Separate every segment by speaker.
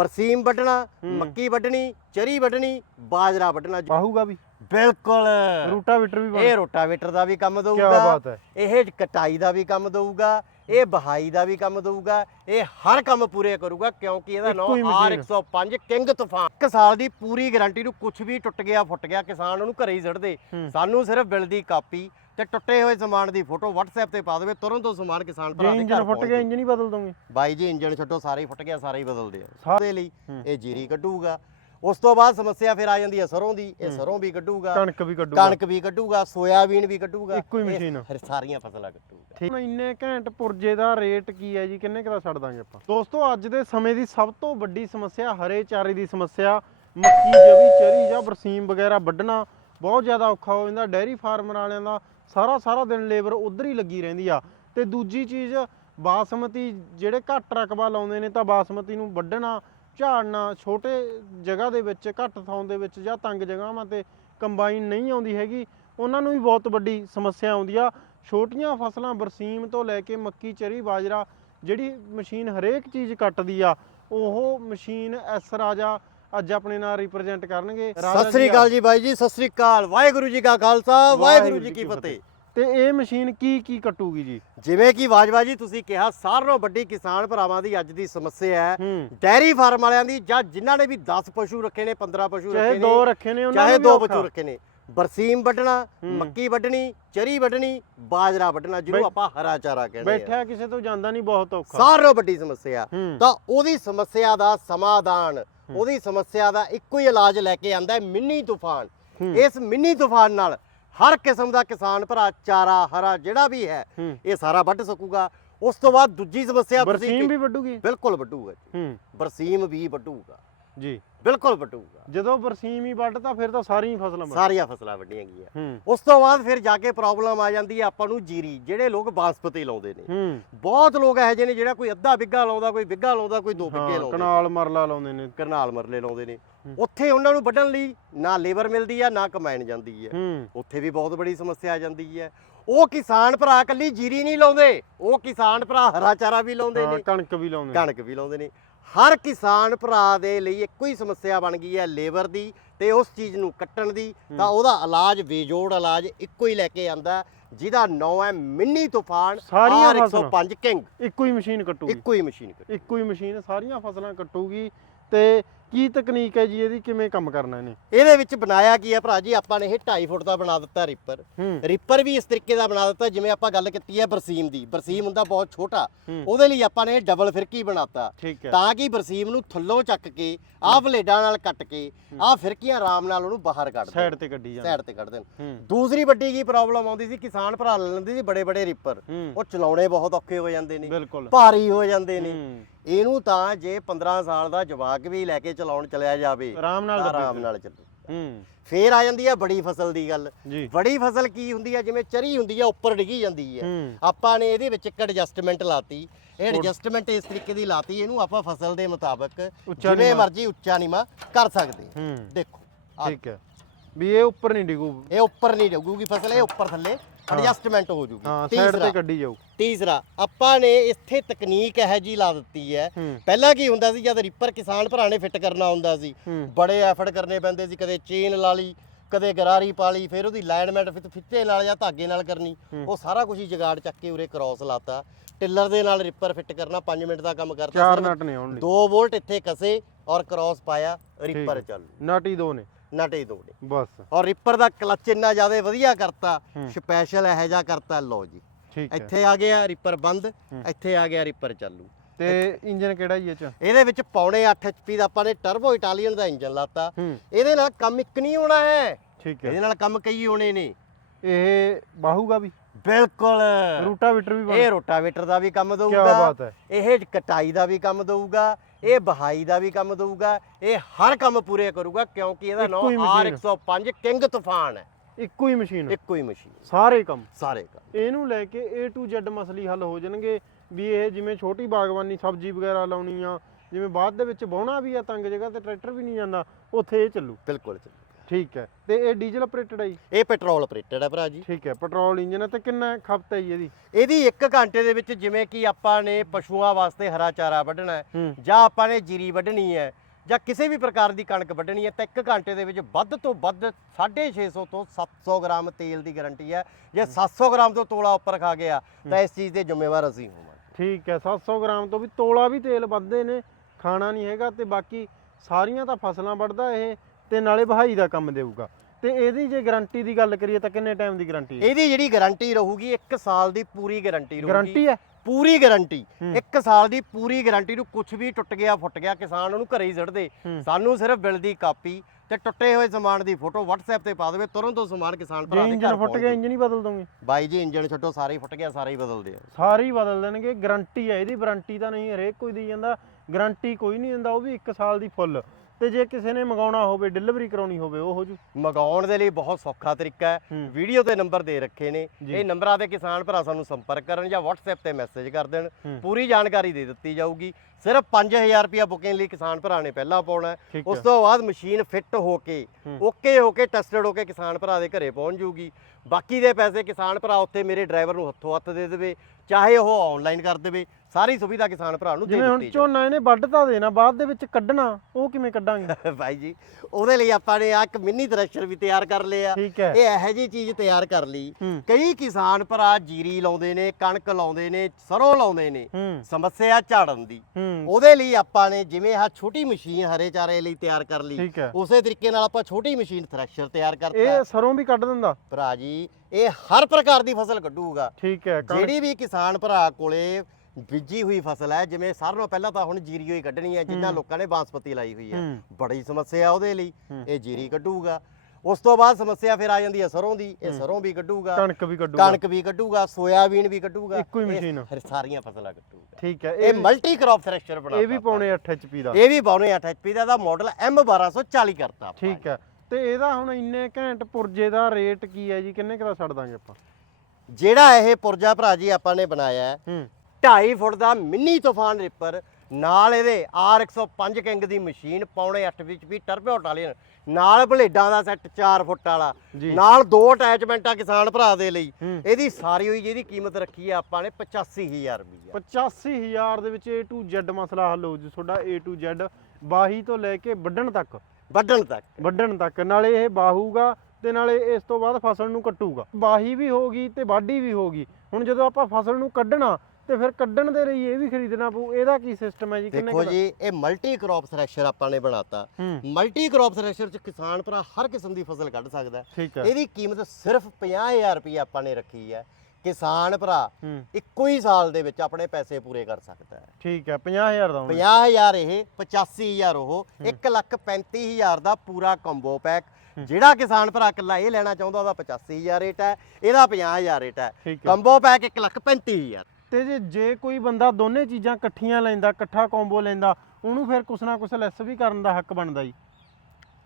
Speaker 1: ਬਰਸੀਮ ਵੱਢਣਾ। ਮੱਕੀ ਵੱਢਣੀ ਚਰੀ ਵੱਢਣੀ ਬਾਜਰਾ ਵੱਢਣਾ
Speaker 2: ਬਾਹੂਗਾ ਵੀ।
Speaker 1: ਬਿਲਕੁਲ।
Speaker 2: ਰੂਟਾਵੀਟਰ ਵੀ
Speaker 1: ਇਹ ਰੋਟਾਵੇਟਰ ਦਾ ਵੀ ਕੰਮ
Speaker 2: ਕੀ
Speaker 1: ਦਊਗਾ।
Speaker 2: ਬਾਤ ਹੈ।
Speaker 1: ਇਹ ਕਟਾਈ ਦਾ ਵੀ ਕੰਮ ਦਊਗਾ। ਇਹ ਬਹਾਈ ਦਾ ਵੀ ਕੰਮ ਦਊਗਾ। ਇਹ ਹਰ ਕੰਮ ਪੂਰੇ ਕਰੂਗਾ ਕਿਉਂਕਿ ਇਹਦਾ ਨਾਮ
Speaker 2: ਮਸ਼ੀਨ।
Speaker 1: R105 ਕਿੰਗ ਤੂਫਾਨ। ਇੱਕ ਸਾਲ ਦੀ ਪੂਰੀ ਗਾਰੰਟੀ ਨੂੰ ਕੁਝ ਵੀ ਟੁੱਟ ਗਿਆ ਫੁੱਟ ਗਿਆ ਕਿਸਾਨ ਉਹਨੂੰ ਘਰੇ ਹੀ ਸਿੱਟ ਦੇ। ਸਾਨੂੰ ਸਿਰਫ ਬਿੱਲ ਦੀ ਕਾਪੀ ਤੇ ਟੁੱਟੇ ਹੋਏ ਸਮਾਨ ਦੀ ਫੋਟੋ WhatsApp ਤੇ ਪਾ ਦੇਵੇ ਤੁਰੰਤ ਉਹ ਸਮਾਨ ਕਿਸਾਨ
Speaker 2: ਜੇ
Speaker 1: ਭਰਾ ਦੇ
Speaker 2: ਇੰਜਨ
Speaker 1: ਘਰ
Speaker 2: ਫੁੱਟ
Speaker 1: ਪਹੁੰਚ
Speaker 2: ਗਿਆ। ਇੰਜਨ ਹੀ ਬਦਲ ਦੋਗੇ
Speaker 1: ਬਾਈ ਜੀ ਇੰਜਨ ਛੱਡੋ ਸਾਰੇ ਹੀ ਫੁੱਟ ਗਿਆ ਸਾਰੇ ਹੀ ਬਦਲਦੇ ਆ ਉਹਦੇ ਲਈ। ਇਹ ਜੀਰੀ ਕੱਢੂਗਾ ਉਸ ਤੋਂ ਬਾਅਦ ਸਮੱਸਿਆ ਫਿਰ ਆ ਜਾਂਦੀ ਹੈ ਸਰੋਂ ਦੀ ਇਹ। ਸਰੋਂ ਵੀ ਕੱਢੂਗਾ
Speaker 2: ਕਣਕ ਵੀ ਕੱਢੂਗਾ
Speaker 1: ਕਣਕ ਵੀ ਕੱਢੂਗਾ ਸੋਇਆਬੀਨ ਵੀ ਕੱਢੂਗਾ
Speaker 2: ਇੱਕੋ ਹੀ
Speaker 1: ਇਹ
Speaker 2: ਮਸ਼ੀਨ।
Speaker 1: ਫਿਰ ਸਾਰੀਆਂ ਫਸਲਾਂ ਕੱਢੂਗਾ
Speaker 2: ਠੀਕ ਹੁਣ ਇੰਨੇ ਘੈਂਟ ਪੁਰਜੇ ਦਾ ਰੇਟ ਕੀ ਹੈ ਜੀ ਕਿੰਨੇ ਕੁ ਦਾ ਛੱਡ ਦਾਂਗੇ ਆਪਾਂ ਦੋਸਤੋ ਅੱਜ ਦੇ ਸਮੇਂ ਦੀ ਸਭ ਤੋਂ ਵੱਡੀ ਸਮੱਸਿਆ ਹਰੇ ਚਾਰੇ ਦੀ ਸਮੱਸਿਆ ਮੱਕੀ ਜਵੀ ਚਰੀ ਜਾਂ ਬਰਸੀਮ ਵਗੈਰਾ ਵੱਢਣਾ ਬਹੁਤ ਜ਼ਿਆਦਾ ਔਖਾ ਹੋ ਜਾਂਦਾ, ਡੈਰੀ ਫਾਰਮਰ ਵਾਲਿਆਂ ਦਾ ਸਾਰਾ ਸਾਰਾ ਦਿਨ ਲੇਬਰ ਉਧਰ ਹੀ ਲੱਗੀ ਰਹਿੰਦੀ ਆ। ਤੇ ਦੂਜੀ ਚੀਜ਼, ਬਾਸਮਤੀ ਜਿਹੜੇ ਘੱਟ ਰਕਬਾ ਲਾਉਂਦੇ ਨੇ ਤਾਂ ਬਾਸਮਤੀ ਨੂੰ ਵੱਢਣਾ, ਝਾੜਨਾ, ਛੋਟੇ ਜਗ੍ਹਾ ਦੇ ਵਿੱਚ, ਘੱਟ ਥਾਂ ਦੇ ਵਿੱਚ ਜਾਂ ਤੰਗ ਜਗ੍ਹਾਵਾਂ ਤੇ ਕੰਬਾਈਨ ਨਹੀਂ ਆਉਂਦੀ ਹੈਗੀ, ਉਹਨਾਂ ਨੂੰ ਵੀ ਬਹੁਤ ਵੱਡੀ ਸਮੱਸਿਆ ਆਉਂਦੀ ਆ। ਛੋਟੀਆਂ ਫਸਲਾਂ ਬਰਸੀਮ ਤੋਂ ਲੈ ਕੇ ਮੱਕੀ, ਚਰੀ, ਬਾਜਰਾ, ਜਿਹੜੀ ਮਸ਼ੀਨ ਹਰੇਕ ਚੀਜ਼ ਕੱਟਦੀ ਆ, ਉਹ ਮਸ਼ੀਨ ਐਸ ਰਾਜਾ ਅੱਜ ਆਪਣੇ ਨਾਲ ਰਿਪਰੈਜ਼ੈਂਟ ਕਰਨਗੇ
Speaker 1: ਸਤਿ ਸ੍ਰੀ ਅਕਾਲ ਜੀ ਬਾਈ ਜੀ ਸਤਿ ਸ੍ਰੀ ਅਕਾਲ ਵਾਹਿਗੁਰੂ ਜੀ ਕਾ ਖਾਲਸਾ ਵਾਹਿਗੁਰੂ ਜੀ ਕੀ ਫਤਿਹ।
Speaker 2: ਤੇ ਇਹ ਮਸ਼ੀਨ ਕੀ ਕੀ ਕੱਟੂਗੀ ਜੀ?
Speaker 1: ਜਿਵੇਂ ਕਿ ਵਾਜਵਾ ਜੀ ਤੁਸੀਂ ਕਿਹਾ ਸਾਰਿਆਂ ਵੱਡੀ ਕਿਸਾਨ ਭਰਾਵਾਂ ਦੀ ਅੱਜ ਦੀ ਸਮੱਸਿਆ ਹੈ। ਡੈਰੀ ਫਾਰਮ ਵਾਲਿਆਂ ਦੀ ਜਾਂ ਜਿਨ੍ਹਾਂ ਨੇ ਵੀ 10 ਪਸ਼ੂ ਰੱਖੇ ਨੇ 15 ਪਸ਼ੂ
Speaker 2: ਚਾਹੇ
Speaker 1: ਰੱਖੇ
Speaker 2: ਦੋ
Speaker 1: ਨੇ
Speaker 2: ਰੱਖੇ ਨੇ ਉਹਨਾਂ ਨੂੰ
Speaker 1: ਦੋ। ਪਸ਼ੂ ਰੱਖੇ ਨੇ। ਬਰਸੀਮ ਵੱਢਣਾ। ਮੱਕੀ ਵੱਢਣੀ ਚਰੀ ਵੱਢਣੀ ਬਾਜਰਾ ਵੱਢਣਾ ਜਿਹਨੂੰ ਆਪਾਂ ਹਰਾ ਚਾਰਾ ਕਹਿੰਦੇ ਆ।
Speaker 2: ਬੈਠਿਆ ਕਿਸੇ ਤੋਂ ਜਾਂਦਾ ਨਹੀਂ ਬਹੁਤ ਔਖਾ।
Speaker 1: ਸਾਰਿਆਂ ਵੱਡੀ ਸਮੱਸਿਆ। ਤਾਂ ਉਹਦੀ ਸਮੱਸਿਆ ਦਾ ਸਮਾਧਾਨ ਉਹਦੀ ਸਮੱਸਿਆ ਦਾ ਇੱਕੋ ਹੀ ਇਲਾਜ ਲੈ ਕੇ ਆਂਦਾ ਹੈ ਮਿੰਨੀ ਤੂਫਾਨ। ਇਸ ਮਿੰਨੀ ਤੂਫਾਨ ਨਾਲ ਹਰ ਕਿਸਮ ਦਾ ਕਿਸਾਨ ਭਰਾ ਚਾਰਾ ਹਰਾ ਜਿਹੜਾ ਵੀ ਹੈ ਇਹ ਸਾਰਾ ਵੱਢ ਸਕੂਗਾ। ਉਸ ਤੋਂ ਬਾਅਦ ਦੂਜੀ ਸਮੱਸਿਆ
Speaker 2: ਬਰਸੀਮ ਵੀ ਵੱਢੂਗੀ?
Speaker 1: ਬਿਲਕੁਲ ਵੱਢੂਗਾ ਜੀ। ਬਰਸੀਮ ਵੀ ਵੱਢੂਗਾ।
Speaker 2: ਜੀ।
Speaker 1: ਬਿਲਕੁਲ ਵੱਢੂਗਾ।
Speaker 2: ਜਦੋਂ ਬਰਸੀਮ ਹੀ ਵੱਢਤਾ ਫਿਰ ਤਾਂ ਸਾਰੀਆਂ ਹੀ ਫਸਲਾਂ ਵੱਢ
Speaker 1: ਸਾਰੀਆਂ ਫਸਲਾਂ ਵੱਢੀਆਂ ਗਈਆਂ।
Speaker 2: ਹੂੰ।
Speaker 1: ਉਸ ਤੋਂ ਬਾਅਦ ਫਿਰ ਜਾ ਕੇ ਪ੍ਰੋਬਲਮ ਆ ਜਾਂਦੀ ਹੈ ਆਪਾਂ ਨੂੰ ਜੀਰੀ ਜਿਹੜੇ ਲੋਕ ਬਾਸਪਤੀ ਲਾਉਂਦੇ ਨੇ।
Speaker 2: ਹੂੰ।
Speaker 1: ਬਹੁਤ ਲੋਕ ਇਹੋ ਜਿਹੇ ਨੇ ਜਿਹੜਾ ਕੋਈ ਅੱਧਾ ਬਿੱਗਾ ਲਾਉਂਦਾ ਕੋਈ ਬਿੱਗਾ ਲਾਉਂਦਾ ਕੋਈ ਦੋ
Speaker 2: ਹਾਂ
Speaker 1: ਲਾਉਂਦੇ
Speaker 2: ਕਨਾਲ ਮਰਲਾ ਲਾਉਂਦੇ ਨੇ।
Speaker 1: ਕਰਨਾਲ ਮਰਲੇ ਲਾਉਂਦੇ ਨੇ। ਉੱਥੇ ਉਹਨਾਂ ਨੂੰ ਵੱਢਣ ਲਈ ਨਾ ਲੇਬਰ ਮਿਲਦੀ ਆ ਨਾ ਕਮਾਈਨ ਜਾਂਦੀ ਹੈ
Speaker 2: ਹੂੰ।
Speaker 1: ਉੱਥੇ ਵੀ ਬਹੁਤ ਬੜੀ ਸਮੱਸਿਆ ਆ ਜਾਂਦੀ ਹੈ ਉਹ ਕਿਸਾਨ ਭਰਾ ਇਕੱਲੀ ਜੀਰੀ ਨਹੀਂ ਲਾਉਂਦੇ ਉਹ ਕਿਸਾਨ ਭਰਾ ਹਰਾ ਚਾਰਾ ਵੀ ਲਾਉਂਦੇ
Speaker 2: ਹਾਂ
Speaker 1: ਨੇ।
Speaker 2: ਕਣਕ ਵੀ ਲਾਉਂਦੇ ਨੇ।
Speaker 1: ਕਣਕ ਵੀ ਲਾਉਂਦੇ ਨੇ। ਹਰ ਕਿਸਾਨ ਭਰਾ ਦੇ ਲਈ ਇੱਕੋ ਹੀ ਸਮੱਸਿਆ ਬਣ ਗਈ ਹੈ ਲੇਬਰ ਦੀ ਤੇ ਉਸ ਚੀਜ਼ ਨੂੰ ਕੱਟਣ ਦੀ। ਤਾਂ ਉਹਦਾ ਇਲਾਜ ਬੇਜੋੜ ਇਲਾਜ ਇੱਕੋ ਹੀ ਲੈ ਕੇ ਆਂਦਾ ਜਿਹਦਾ ਨਾਂ ਹੈ ਮਿੰਨੀ ਤੂਫਾਨ
Speaker 2: ਸਾਰੀਆਂ
Speaker 1: R105 ਕਿੰਗ।
Speaker 2: ਇੱਕੋ ਹੀ ਮਸ਼ੀਨ ਕੱਟੂਗੀ।
Speaker 1: ਇੱਕੋ ਹੀ ਮਸ਼ੀਨ।
Speaker 2: ਇੱਕੋ ਹੀ ਮਸ਼ੀਨ ਸਾਰੀਆਂ ਫਸਲਾਂ ਕੱਟੂਗੀ ਤੇ ਕੀ ਤਕਨੀਕ ਹੈ ਜੀ ਇਹਦੀ? ਕਿਵੇਂ ਕੰਮ ਕਰਨਾ ਇਹਨੇ?
Speaker 1: ਇਹਦੇ ਵਿੱਚ ਬਣਾਇਆ ਕੀ ਹੈ ਭਰਾ ਜੀ? ਆਪਾਂ ਨੇ ਇਹ 2.5 ਫੁੱਟ ਦਾ ਬਣਾ ਦਿੱਤਾ ਰਿਪਰ
Speaker 2: ਹੂੰ।
Speaker 1: ਰਿਪਰ ਵੀ ਇਸ ਤਰੀਕੇ ਦਾ ਬਣਾ ਦਿੱਤਾ ਜਿਵੇਂ ਆਪਾਂ ਗੱਲ ਕੀਤੀ ਹੈ ਬਰਸੀਮ ਦੀ। ਬਰਸੀਮ ਹੁੰਦਾ ਬਹੁਤ ਛੋਟਾ।
Speaker 2: ਹੂੰ।
Speaker 1: ਉਹਦੇ ਲਈ ਆਪਾਂ ਨੇ ਡਬਲ ਫਿਰਕੀ ਬਣਾਤਾ।
Speaker 2: ਠੀਕ ਹੈ।
Speaker 1: ਤਾਂ ਕਿ ਬਰਸੀਮ ਨੂੰ ਥੱਲੋਂ ਚੱਕ ਕੇ ਆਹ ਬਲੇਡਾਂ ਨਾਲ ਕੱਟ ਕੇ ਆਹ ਫਿਰਕੀਆਂ ਆਰਾਮ ਨਾਲ ਉਹਨੂੰ ਬਾਹਰ ਕੱਢ
Speaker 2: ਸਾਈਡ ਤੇ ਕੱਢੀ ਜਾਂਦਾ
Speaker 1: ਸਾਈਡ ਤੇ ਕੱਢ ਦੇਣ।
Speaker 2: ਹੂੰ।
Speaker 1: ਦੂਸਰੀ ਵੱਡੀ ਕੀ ਪ੍ਰੋਬਲਮ ਆਉਂਦੀ ਸੀ ਕਿਸਾਨ ਭਰਾ ਲੈ ਲੈਂਦੇ ਸੀ ਬੜੇ ਬੜੇ ਰਿਪਰ
Speaker 2: ਹੂੰ।
Speaker 1: ਉਹ ਚਲਾਉਣੇ ਬਹੁਤ ਔਖੇ ਹੋ ਜਾਂਦੇ ਨੇ।
Speaker 2: ਬਿਲਕੁਲ।
Speaker 1: ਭਾਰੀ ਹੋ ਜਾਂਦੇ ਨੇ।
Speaker 2: ਹੂੰ।
Speaker 1: ਇਹਨੂੰ ਤਾਂ ਜੇ 15 ਸਾਲ ਦਾ ਜਵਾਕ ਵੀ ਲੈ ਕੇ ਚਲਾਉਣ ਚਲਿਆ ਜਾਵੇ
Speaker 2: ਆਰਾਮ ਨਾਲ
Speaker 1: ਤਾਂ ਆਰਾਮ ਨਾਲ ਚੱਲੂ।
Speaker 2: ਹੂੰ।
Speaker 1: ਫੇਰ ਆ ਜਾਂਦੀ ਹੈ ਬੜੀ ਫਸਲ ਦੀ ਗੱਲ।
Speaker 2: ਜੀ।
Speaker 1: ਬੜੀ ਫਸਲ ਕੀ ਹੁੰਦੀ ਹੈ ਜਿਵੇਂ ਚਰੀ ਹੁੰਦੀ ਹੈ ਉੱਪਰ ਡਿੱਗੀ ਜਾਂਦੀ ਹੈ
Speaker 2: ਹੂੰ।
Speaker 1: ਆਪਾਂ ਨੇ ਇਹਦੇ ਵਿੱਚ ਇੱਕ ਐਡਜਸਟਮੈਂਟ ਲਾਤੀ। ਇਹ ਐਡਜਸਟਮੈਂਟ ਇਸ ਤਰੀਕੇ ਦੀ ਲਾਤੀ ਇਹਨੂੰ ਆਪਾਂ ਫਸਲ ਦੇ ਮੁਤਾਬਕ
Speaker 2: ਉੱਚਾ
Speaker 1: ਜਿਵੇਂ
Speaker 2: ਨੀਵਾਂ।
Speaker 1: ਮਰਜ਼ੀ ਉੱਚਾ ਨੀਵਾ ਕਰ ਸਕਦੇ। ਹਾਂ।
Speaker 2: ਹੂੰ
Speaker 1: ਦੇਖੋ ਆਹ
Speaker 2: ਠੀਕ ਹੈ। ਵੀ ਇਹ ਉੱਪਰ ਨਹੀਂ ਡਿੱਗੂ।
Speaker 1: ਇਹ ਉੱਪਰ ਨਹੀਂ ਡਿੱਗੂਗੀ ਫਸਲ ਇਹ ਉੱਪਰ ਥੱਲੇ ਐਡਜਸਟਮੈਂਟ ਹੋ ਜੂਗੀ।
Speaker 2: ਹਾਂ ਸਾਈਡ ਤੇ
Speaker 1: ਤੀਸਰਾ
Speaker 2: ਕੱਢੀ ਜਾਊ।
Speaker 1: ਤੀਸਰਾ ਆਪਾਂ ਨੇ ਇੱਥੇ ਤਕਨੀਕ ਇਹੋ ਜੀ ਲਾ ਦਿੱਤੀ ਹੈ।
Speaker 2: ਹੂੰ।
Speaker 1: ਪਹਿਲਾਂ ਕੀ ਹੁੰਦਾ ਸੀ ਜਦ ਰਿਪਰ ਕਿਸਾਨ ਭਰਾ ਨੇ ਫਿੱਟ ਕਰਨਾ ਹੁੰਦਾ ਸੀ
Speaker 2: ਹੂੰ।
Speaker 1: ਬੜੇ ਐਫਰਟ ਕਰਨੇ ਪੈਂਦੇ ਸੀ ਕਦੇ ਚੇਨ ਲਾ ਲਈ ਕਦੇ ਗਰਾਰੀ ਪਾ ਲਈ ਫਿਰ ਉਹਦੀ ਲਾਈਨਮੈਂਟ ਫਿਰ ਫਿੱਤੇ ਨਾਲ ਜਾਂ ਧਾਗੇ ਨਾਲ ਕਰਨੀ।
Speaker 2: ਹੂੰ।
Speaker 1: ਉਹ ਸਾਰਾ ਕੁਝ ਹੀ ਜਗਾੜ ਚੱਕ ਕੇ ਉਰੇ ਕ੍ਰਾਸ ਲਾਤਾ। ਟਿੱਲਰ ਦੇ ਨਾਲ ਰਿਪਰ ਫਿੱਟ ਕਰਨਾ 5 ਮਿੰਟ ਦਾ ਕੰਮ ਕਰਤਾ
Speaker 2: ਚਾਰ
Speaker 1: ਸਿਰਫ
Speaker 2: ਨਟ ਨੇ ਆਉਣ ਲਈ
Speaker 1: 2 ਵੋਲਟ ਇੱਥੇ ਕਸੇ ਔਰ ਕ੍ਰਾਸ ਪਾਇਆ ਰਿਪਰ। ਚੱਲ।
Speaker 2: ਨਟ ਹੀ ਦੋ ਨੇ।
Speaker 1: ਨਟ ਹੀ ਦੋੜੇ
Speaker 2: ਬਸ।
Speaker 1: ਔਰ ਰਿਪਰ ਦਾ ਕਲਚ ਇੰਨਾ ਜ਼ਿਆਦਾ ਵਧੀਆ ਕਰਤਾ
Speaker 2: ਹੂੰ।
Speaker 1: ਸਪੈਸ਼ਲ ਇਹੋ ਜਿਹਾ ਕਰਤਾ ਲਓ ਜੀ।
Speaker 2: ਠੀਕ ਹੈ।
Speaker 1: ਇੱਥੇ ਆ ਗਿਆ ਰਿਪਰ ਬੰਦ
Speaker 2: ਹੂੰ।
Speaker 1: ਇੱਥੇ ਆ ਗਿਆ ਰਿਪਰ ਚਾਲੂ।
Speaker 2: ਤੇ ਇੰਜਨ ਕਿਹੜਾ ਜੀ ਇਹ ਚ?
Speaker 1: ਇਹਦੇ ਵਿੱਚ ਪੌਣੇ 8 HP ਦਾ ਆਪਾਂ ਨੇ ਟਰਬੋ ਇਟਾਲੀਅਨ ਦਾ ਇੰਜਨ ਲਾਤਾ।
Speaker 2: ਹੂੰ।
Speaker 1: ਇਹਦੇ ਨਾਲ ਕੰਮ ਇੱਕ ਨਹੀਂ ਹੋਣਾ ਹੈ।
Speaker 2: ਠੀਕ ਹੈ।
Speaker 1: ਇਹਦੇ ਨਾਲ ਕੰਮ ਕਈ ਹੋਣੇ ਨੇ।
Speaker 2: ਇਹ ਬਾਹੂਗਾ ਵੀ?
Speaker 1: ਬਿਲਕੁਲ।
Speaker 2: ਰੂਟਾਵੀਟਰ ਵੀ
Speaker 1: ਇਹ ਰੋਟਾਵੇਟਰ ਦਾ ਵੀ ਕੰਮ
Speaker 2: ਕੀ
Speaker 1: ਦਊਗਾ।
Speaker 2: ਬਾਤ ਹੈ।
Speaker 1: ਇਹ ਕਟਾਈ ਦਾ ਵੀ ਕੰਮ ਦਊਗਾ। ਇਹ ਬਹਾਈ ਦਾ ਵੀ ਕੰਮ ਦਊਗਾ ਇਹ ਹਰ ਕੰਮ ਪੂਰੇ ਕਰੂਗਾ ਕਿਉਂਕਿ ਇਹਦਾ
Speaker 2: ਇੱਕੋ ਹੀ
Speaker 1: ਨਾਮ
Speaker 2: ਮਸ਼ੀਨ।
Speaker 1: R105 ਕਿੰਗ ਤੂਫਾਨ ਹੈ।
Speaker 2: ਇੱਕੋ ਹੀ ਮਸ਼ੀਨ।
Speaker 1: ਇੱਕੋ ਹੀ ਮਸ਼ੀਨ।
Speaker 2: ਸਾਰੇ ਕੰਮ।
Speaker 1: ਸਾਰੇ ਕੰਮ।
Speaker 2: ਇਹਨੂੰ ਲੈ ਕੇ A to Z ਮਸਲੀ ਹੱਲ ਹੋ ਜਾਣਗੇ ਵੀ ਇਹ ਜਿਵੇਂ ਛੋਟੀ ਬਾਗਬਾਨੀ ਸਬਜ਼ੀ ਵਗੈਰਾ ਲਾਉਣੀ ਆ ਜਿਵੇਂ ਬਾਅਦ ਦੇ ਵਿੱਚ ਵਾਹੁਣਾ ਵੀ ਆ ਤੰਗ ਜਗ੍ਹਾ ਤੇ ਟਰੈਕਟਰ ਵੀ ਨਹੀਂ ਜਾਂਦਾ ਉੱਥੇ ਇਹ ਚੱਲੂ।
Speaker 1: ਬਿਲਕੁਲ
Speaker 2: ਠੀਕ ਹੈ। ਤੇ ਇਹ ਡੀਜ਼ਲ ਆਪਰੇਟਡ ਹੈ ਜੀ?
Speaker 1: ਇਹ ਪੈਟਰੋਲ ਆਪਰੇਟਡ ਹੈ ਭਰਾ ਜੀ।
Speaker 2: ਠੀਕ ਹੈ ਪੈਟਰੋਲ ਇੰਜਨ ਹੈ ਤੇ ਕਿੰਨਾ ਖਪਤ ਹੈ ਜੀ ਇਹਦੀ?
Speaker 1: ਇਹਦੀ 1 ਘੰਟੇ ਦੇ ਵਿੱਚ ਜਿਵੇਂ ਕਿ ਆਪਾਂ ਨੇ ਪਸ਼ੂਆਂ ਵਾਸਤੇ ਹਰਾ ਚਾਰਾ ਵੱਢਣਾ ਹੈ
Speaker 2: ਹੂੰ।
Speaker 1: ਜਾਂ ਆਪਾਂ ਨੇ ਜੀਰੀ ਵੱਢਣੀ ਹੈ ਜਾਂ ਕਿਸੇ ਵੀ ਪ੍ਰਕਾਰ ਦੀ ਕਣਕ ਵੱਢਣੀ ਹੈ ਤਾਂ 1 ਘੰਟੇ ਦੇ ਵਿੱਚ ਵੱਧ ਤੋਂ ਵੱਧ 650 ਤੋਂ 700 ਗ੍ਰਾਮ ਤੇਲ ਦੀ ਗਾਰੰਟੀ ਹੈ। ਜੇ 700 ਗ੍ਰਾਮ ਤੋਂ ਤੋਲਾ ਉੱਪਰ ਖਾ ਗਿਆ ਤਾਂ ਇਸ ਚੀਜ਼ ਦੇ ਜ਼ਿੰਮੇਵਾਰ ਅਸੀਂ ਹੋਵਾਂਗੇ।
Speaker 2: ਠੀਕ ਹੈ 700 ਗ੍ਰਾਮ ਤੋਂ ਵੀ ਤੋਲਾ ਵੀ ਤੇਲ ਵੱਧਦੇ ਨੇ ਖਾਣਾ ਨਹੀਂ ਹੈਗਾ ਤੇ ਬਾਕੀ ਸਾਰੀਆਂ ਤਾਂ ਫਸਲਾਂ ਵੱਢਦਾ ਇਹ। ਤੇ ਨਾਲੇ ਵਹਾਈ ਦਾ ਕੰਮ ਦੇਊਗਾ। ਤੇ ਇਹਦੀ ਜੇ ਗਾਰੰਟੀ ਦੀ ਗੱਲ ਕਰੀਏ ਤਾਂ ਕਿੰਨੇ ਟਾਈਮ ਦੀ ਗਾਰੰਟੀ ਹੈ?
Speaker 1: ਇਹਦੀ ਜਿਹੜੀ ਗਾਰੰਟੀ ਰਹੂਗੀ 1 ਸਾਲ ਦੀ ਪੂਰੀ ਗਾਰੰਟੀ ਰਹੂਗੀ।
Speaker 2: ਗਾਰੰਟੀ ਹੈ?
Speaker 1: ਪੂਰੀ ਗਾਰੰਟੀ।
Speaker 2: ਹੂੰ।
Speaker 1: 1 ਸਾਲ ਦੀ ਪੂਰੀ ਗਾਰੰਟੀ ਨੂੰ ਕੁਝ ਵੀ ਟੁੱਟ ਗਿਆ ਫੁੱਟ ਗਿਆ ਕਿਸਾਨ ਉਹਨੂੰ ਘਰੇ ਹੀ ਸਿੱਟ ਦੇ। ਸਾਨੂੰ ਸਿਰਫ ਬਿੱਲ ਦੀ ਕਾਪੀ ਤੇ ਟੁੱਟੇ ਹੋਏ ਸਮਾਨ ਦੀ ਫੋਟੋ WhatsApp ਤੇ ਪਾ ਦੇਵੇ ਤੁਰੰਤ ਉਹ ਸਮਾਨ ਕਿਸਾਨ ਭਰਾ ਦੇ
Speaker 2: ਇੰਜਨ
Speaker 1: ਘਰ
Speaker 2: ਫੁੱਟ ਗਿਆ। ਇੰਜਨ ਹੀ ਬਦਲ ਦੋਗੇ।
Speaker 1: ਬਾਈ ਜੀ ਇੰਜਨ ਛੱਡੋ ਸਾਰੇ ਹੀ ਫੁੱਟ ਗਿਆ ਸਾਰੇ ਹੀ ਬਦਲਦੇ ਆ।
Speaker 2: ਸਾਰੇ ਹੀ ਬਦਲ ਦੇਣਗੇ ਗਾਰੰਟੀ ਹੈ ਇਹਦੀ ਵਾਰੰਟੀ ਤਾਂ ਨਹੀਂ ਹਰੇਕ ਕੋਈ ਦੀ ਜਾਂਦਾ ਗਾਰੰਟੀ ਕੋਈ ਨਹੀਂ ਦਿੰਦਾ ਉਹ ਵੀ 1 ਸਾਲ ਦੀ ਫੁੱਲ। ਤੇ ਜੇ ਕਿਸੇ ਨੇ ਮੰਗਾਉਣਾ ਹੋਵੇ ਡਿਲੀਵਰੀ ਕਰਾਉਣੀ ਹੋਵੇ ਉਹ ਹੋ ਜੂ
Speaker 1: ਮੰਗਾਉਣ ਦੇ ਲਈ ਬਹੁਤ ਸੌਖਾ ਤਰੀਕਾ ਹੈ। ਵੀਡੀਓ ਤੇ ਨੰਬਰ ਦੇ ਰੱਖੇ ਨੇ। ਇਹ ਨੰਬਰਾਂ ਤੇ ਕਿਸਾਨ ਭਰਾ ਸਾਨੂੰ ਸੰਪਰਕ ਕਰਨ ਜਾਂ WhatsApp ਤੇ ਮੈਸੇਜ ਕਰ ਦੇਣ। ਪੂਰੀ ਜਾਣਕਾਰੀ ਦੇ ਦਿੱਤੀ ਜਾਊਗੀ ਸਿਰਫ 5000 ਰੁਪਿਆ ਬੁਕਿੰਗ ਲਈ ਕਿਸਾਨ ਭਰਾ ਨੇ ਪਹਿਲਾਂ ਪਾਉਣਾ ਉਸ ਤੋਂ ਬਾਅਦ ਮਸ਼ੀਨ ਫਿੱਟ ਹੋ ਕੇ। ਓਕੇ ਹੋ ਕੇ ਟੈਸਟਡ ਹੋ ਕੇ ਕਿਸਾਨ ਭਰਾ ਦੇ ਘਰੇ ਪਹੁੰਚ ਜੂਗੀ ਬਾਕੀ ਦੇ ਪੈਸੇ ਕਿਸਾਨ ਭਰਾ ਉੱਥੇ ਮੇਰੇ ਡਰਾਈਵਰ ਨੂੰ ਹੱਥੋਂ ਹੱਥ ਦੇ ਦੇਵੇ ਚਾਹੇ ਉਹ ਆਨਲਾਈਨ ਕਰ ਦੇਵੇ ਸਾਰੀ ਸੁਵਿਧਾ ਕਿਸਾਨ ਭਰਾ ਨੂੰ ਦੇ
Speaker 2: ਜਿਵੇਂ ਹੁਣ
Speaker 1: ਦਿੱਤੀ
Speaker 2: ਝੋਨਾ ਇਹਨੇ ਵੱਢ ਤਾਂ ਦੇਣਾ ਬਾਅਦ ਦੇ ਵਿੱਚ ਕੱਢਣਾ ਉਹ ਕਿਵੇਂ ਕੱਢਾਂਗੇ?
Speaker 1: ਭਾਈ ਜੀ ਉਹਦੇ ਲਈ ਆਪਾਂ ਨੇ ਆ ਇੱਕ ਮਿੰਨੀ ਥ੍ਰੈਸ਼ਰ ਵੀ ਤਿਆਰ ਕਰ ਲਿਆ। ਇਹ ਇਹੋ ਜੀ ਚੀਜ਼ ਤਿਆਰ ਕਰ ਲਈ। ਕਈ ਕਿਸਾਨ ਭਰਾ ਜੀਰੀ ਲਾਉਂਦੇ ਨੇ ਕਣਕ ਲਾਉਂਦੇ ਨੇ ਸਰੋਂ ਲਾਉਂਦੇ ਨੇ। ਸਮੱਸਿਆ ਝਾੜਨ ਦੀ। ਉਹਦੇ ਲਈ ਆਪਾਂ ਨੇ ਜਿਵੇਂ ਆ ਛੋਟੀ ਮਸ਼ੀਨ ਹਰੇ ਚਾਰੇ ਲਈ ਤਿਆਰ ਕਰ ਲਈ
Speaker 2: ਠੀਕ ਹੈ।
Speaker 1: ਉਸੇ ਤਰੀਕੇ ਨਾਲ ਆਪਾਂ ਛੋਟੀ ਮਸ਼ੀਨ ਥ੍ਰੈਸ਼ਰ ਤਿਆਰ ਕਰਤਾ।
Speaker 2: ਇਹ ਸਰੋਂ ਵੀ ਕੱਢ ਦਿੰਦਾ?
Speaker 1: ਭਰਾ ਜੀ ਇਹ ਹਰ ਪ੍ਰਕਾਰ ਦੀ ਫਸਲ ਕੱਢੂਗਾ।
Speaker 2: ਠੀਕ ਹੈ ਕਣਕ-
Speaker 1: ਜਿਹੜੀ ਵੀ ਕਿਸਾਨ ਭਰਾ ਕੋਲੇ ਬੀਜੀ ਹੋਈ ਫਸਲ ਹੈ ਜਿਵੇਂ ਸਾਰਿਆਂ ਨਾਲੋਂ ਪਹਿਲਾਂ ਤਾਂ ਹੁਣ ਜੀਰੀ ਹੋਈ ਕੱਢਣੀ ਹੈ ਜਿੰਨਾ। ਲੋਕਾਂ ਨੇ ਬਾਸਪਤੀ ਲਾਈ ਹੋਈ ਹੈ।
Speaker 2: ਹੂੰ।
Speaker 1: ਬੜੀ ਸਮੱਸਿਆ ਉਹਦੇ ਲਈ
Speaker 2: ਹੂੰ।
Speaker 1: ਇਹ ਜੀਰੀ ਕੱਢੂਗਾ। ਉਸ ਤੋਂ ਬਾਅਦ ਸਮੱਸਿਆ ਫਿਰ ਆ ਜਾਂਦੀ ਹੈ ਸਰੋਂ ਦੀ ਇਹ। ਸਰੋਂ ਵੀ ਕੱਢੂਗਾ
Speaker 2: ਕਣਕ ਵੀ ਕੱਢੂਗਾ।
Speaker 1: ਕਣਕ ਵੀ ਕੱਢੂਗਾ ਸੋਇਆਬੀਨ ਵੀ ਕੱਢੂਗਾ
Speaker 2: ਇੱਕੋ ਹੀ ਮਸ਼ੀਨ।
Speaker 1: ਹਰ- ਸਾਰੀਆਂ ਫਸਲਾਂ ਕੱਢੂਗਾ।
Speaker 2: ਠੀਕ ਹੈ
Speaker 1: ਇਹ ਮਲਟੀ ਕ੍ਰੌਪ ਥ੍ਰੈਸ਼ਰ ਬਣਾਤਾ
Speaker 2: ਇਹ ਵੀ ਪਾਉਣੇ 8 HP ਦਾ।
Speaker 1: ਇਹ ਵੀ ਪਾਉਣੇ 8 HP ਦਾ ਦਾ ਮਾਡਲ M1240 ਕਰਤਾ
Speaker 2: ਠੀਕ ਹੈ ਤੇ ਇਹਦਾ ਹੁਣ ਇੰਨੇ ਘੈਂਟ ਪੁਰਜੇ ਦਾ ਰੇਟ ਕੀ ਹੈ ਜੀ? ਕਿੰਨੇ ਕੁ ਦਾ ਛੱਡ ਦਾਂਗੇ ਆਪਾਂ?
Speaker 1: ਜਿਹੜਾ ਇਹ ਪੁਰਜਾ ਭਰਾ ਜੀ ਆਪਾਂ ਨੇ ਬਣਾਇਆ ਹੂੰ 2.5 ਫੁੱਟ ਦਾ ਮਿੰਨੀ ਤੂਫਾਨ ਰਿਪਰ ਨਾਲ ਇਹਦੇ R105 ਕਿੰਗ ਦੀ ਮਸ਼ੀਨ ਪੌਣੇ 8 ਵਿੱਚ ਵੀ ਟਰਬੋ ਇਟਾਲੀਅਨ ਨਾਲ ਬਲੇਡਾਂ ਦਾ ਸੈੱਟ 4 ਫੁੱਟ ਵਾਲਾ ਨਾਲ ਦੋ ਅਟੈਚਮੈਂਟਾਂ ਕਿਸਾਨ ਭਰਾ ਦੇ ਲਈ। ਇਹਦੀ ਸਾਰੀ ਹੋਈ ਜਿਹਦੀ ਕੀਮਤ ਰੱਖੀ ਹੈ ਆਪਾਂ ਨੇ 85000 ਰੁਪਏ
Speaker 2: 85000 ਦੇ ਵਿੱਚ A to Z ਮਸਲਾ ਹੱਲ ਹੋ ਜੂ ਤੁਹਾਡਾ A to Z ਬਾਹੀ ਤੋਂ ਲੈ ਕੇ ਵੱਢਣ ਤੱਕ।
Speaker 1: ਵੱਢਣ ਤੱਕ।
Speaker 2: ਵੱਢਣ ਤੱਕ ਨਾਲੇ ਇਹ ਬਾਹੂਗਾ ਤੇ ਨਾਲੇ ਇਸ ਤੋਂ ਬਾਅਦ ਫਸਲ ਨੂੰ ਕੱਟੂਗਾ। ਬਾਹੀ ਵੀ ਹੋਗੀ ਤੇ ਵਾਢੀ ਵੀ ਹੋਗੀ ਹੁਣ ਜਦੋਂ ਆਪਾਂ ਫਸਲ ਨੂੰ ਕੱਢਣਾ ਤੇ ਫਿਰ ਕੱਢਣ ਦੇ ਲਈ ਇਹ ਵੀ ਖਰੀਦਣਾ ਪਊ ਇਹਦਾ ਕੀ ਸਿਸਟਮ ਹੈ ਜੀ? ਕਿੰਨੇ
Speaker 1: ਦੇਖੋ? ਜੀ ਇਹ ਮਲਟੀ ਕ੍ਰੌਪ ਥ੍ਰੈਸ਼ਰ ਆਪਾਂ ਨੇ ਬਣਾਤਾ। ਮਲਟੀ ਕ੍ਰੌਪ ਥ੍ਰੈਸ਼ਰ ਚ ਕਿਸਾਨ ਭਰਾ ਹਰ ਕਿਸਮ ਦੀ ਫਸਲ ਕੱਢ ਸਕਦਾ ਇਹਦੀ ਕੀਮਤ ਸਿਰਫ 50000 ਰੁਪਏ ਆਪਾਂ ਨੇ ਰੱਖੀ ਹੈ। ਕਿਸਾਨ ਭਰਾ ਇੱਕੋ ਹੀ ਸਾਲ ਦੇ ਵਿੱਚ ਆਪਣੇ ਪੈਸੇ ਪੂਰੇ ਕਰ ਸਕਦਾ ਹੈ।
Speaker 2: ਠੀਕ ਹੈ 50000 ਦਾ ਹੁਣ
Speaker 1: 50000 ਇਹ 85000 ਉਹ 135000 ਦਾ ਪੂਰਾ ਕੰਬੋ ਪੈਕ ਜਿਹੜਾ ਕਿਸਾਨ ਭਰਾ ਇਕੱਲਾ ਇਹ ਲੈਣਾ ਚਾਹੁੰਦਾ ਉਹਦਾ 85000 ਰੇਟ ਹੈ ਇਹਦਾ 50000 ਰੇਟ ਹੈ। ਕੰਬੋ ਪੈਕ 135000
Speaker 2: ਤੇ ਜੇ ਜੇ ਕੋਈ ਬੰਦਾ ਦੋਨੇ ਚੀਜ਼ਾਂ ਇਕੱਠੀਆਂ ਲੈਂਦਾ ਇਕੱਠਾ ਕੰਬੋ ਲੈਂਦਾ ਉਹਨੂੰ ਫਿਰ ਕੁਛ ਨਾ ਕੁਛ ਲੈਸ ਵੀ ਕਰਨ ਦਾ ਹੱਕ ਬਣਦਾ ਜੀ।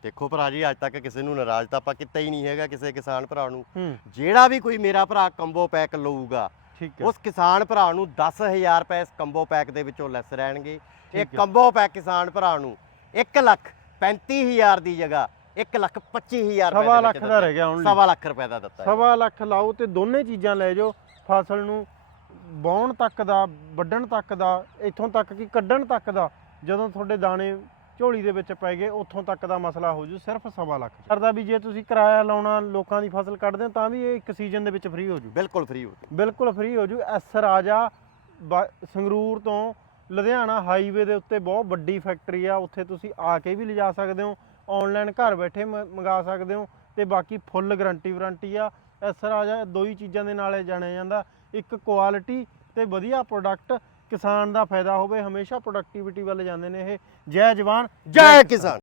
Speaker 1: ਦੇਖੋ ਭਰਾ ਜੀ ਅੱਜ ਤੱਕ ਕਿਸੇ ਨੂੰ ਨਾਰਾਜ਼ ਤਾਂ ਆਪਾਂ ਕੀਤਾ ਹੀ ਨਹੀਂ ਹੈਗਾ ਕਿਸੇ ਕਿਸਾਨ ਭਰਾ ਨੂੰ।
Speaker 2: ਹੂੰ।
Speaker 1: ਜਿਹੜਾ ਵੀ ਕੋਈ ਮੇਰਾ ਭਰਾ ਕੰਬੋ ਪੈਕ ਲਊਗਾ
Speaker 2: ਠੀਕ ਹੈ।
Speaker 1: ਉਸ ਕਿਸਾਨ ਭਰਾ ਨੂੰ 10000 ਰੁਪਏ ਇਸ ਕੰਬੋ ਪੈਕ ਦੇ ਵਿੱਚੋਂ ਲੈਸ ਰਹਿਣਗੇ। ਇਹ
Speaker 2: ਠੀਕ ਹੈ।
Speaker 1: ਕੰਬੋ ਪੈਕ ਕਿਸਾਨ ਭਰਾ ਨੂੰ 1 ਲੱਖ 35000 ਦੀ ਜਗ੍ਹਾ 1 ਲੱਖ 25000 ਰੁਪਏ
Speaker 2: ਸਵਾ ਲੱਖ ਦਾ ਰਹਿ ਗਿਆ ਹੁਣ
Speaker 1: ਸਵਾ ਲੱਖ ਰੁਪਏ ਦਾ ਦਿੱਤਾ।
Speaker 2: ਸਵਾ ਲੱਖ ਲਾਓ ਤੇ ਦੋਨੇ ਚੀਜ਼ਾਂ ਲੈ ਜਾਓ ਫਸਲ ਨੂੰ ਬਾਉਣ ਤੱਕ ਦਾ ਵੱਢਣ ਤੱਕ ਦਾ ਇੱਥੋਂ ਤੱਕ ਕਿ ਕੱਢਣ ਤੱਕ ਦਾ ਜਦੋਂ ਤੁਹਾਡੇ ਦਾਣੇ ਝੋਲੀ ਦੇ ਵਿੱਚ ਪੈ ਗਏ ਉੱਥੋਂ ਤੱਕ ਦਾ ਮਸਲਾ ਹੋ ਜੂ ਸਿਰਫ ਸਵਾ ਲੱਖ ਕਰਦਾ ਵੀ ਜੇ ਤੁਸੀਂ ਕਿਰਾਇਆ ਲਾਉਣਾ ਲੋਕਾਂ ਦੀ ਫਸਲ ਕੱਢਦੇ ਹੋ ਤਾਂ ਵੀ ਇਹ ਇੱਕ ਸੀਜ਼ਨ ਦੇ ਵਿੱਚ ਫ੍ਰੀ ਹੋ ਜੂ।
Speaker 1: ਬਿਲਕੁਲ ਫ੍ਰੀ ਹੋ ਗਈ।
Speaker 2: ਬਿਲਕੁਲ ਫ੍ਰੀ ਹੋ ਜੂ। ਐਸ ਰਾਜਾ ਸੰਗਰੂਰ ਤੋਂ ਲੁਧਿਆਣਾ ਹਾਈਵੇ ਦੇ ਉੱਤੇ ਬਹੁਤ ਵੱਡੀ ਫੈਕਟਰੀ ਆ ਉੱਥੇ ਤੁਸੀਂ ਆ ਕੇ ਵੀ ਲਿਜਾ ਸਕਦੇ ਹੋ ਆਨਲਾਈਨ ਘਰ ਬੈਠੇ ਮੰਗਾ ਸਕਦੇ ਹੋ ਤੇ ਬਾਕੀ ਫੁੱਲ ਗਾਰੰਟੀ ਵਾਰੰਟੀ ਆ। ਐਸ ਰਾਜਾ ਦੋ ਹੀ ਚੀਜ਼ਾਂ ਦੇ ਨਾਲ ਇਹ ਜਾਣਿਆ ਜਾਂਦਾ। ਇੱਕ ਕੁਆਲਿਟੀ ਤੇ ਵਧੀਆ ਪ੍ਰੋਡਕਟ ਕਿਸਾਨ ਦਾ ਫਾਇਦਾ ਹੋਵੇ ਹਮੇਸ਼ਾ ਪ੍ਰੋਡਕਟਿਵਿਟੀ ਵੱਲ ਜਾਂਦੇ ਨੇ ਇਹ। ਜੈ ਜਵਾਨ
Speaker 1: ਜੈ ਕਿਸਾਨ।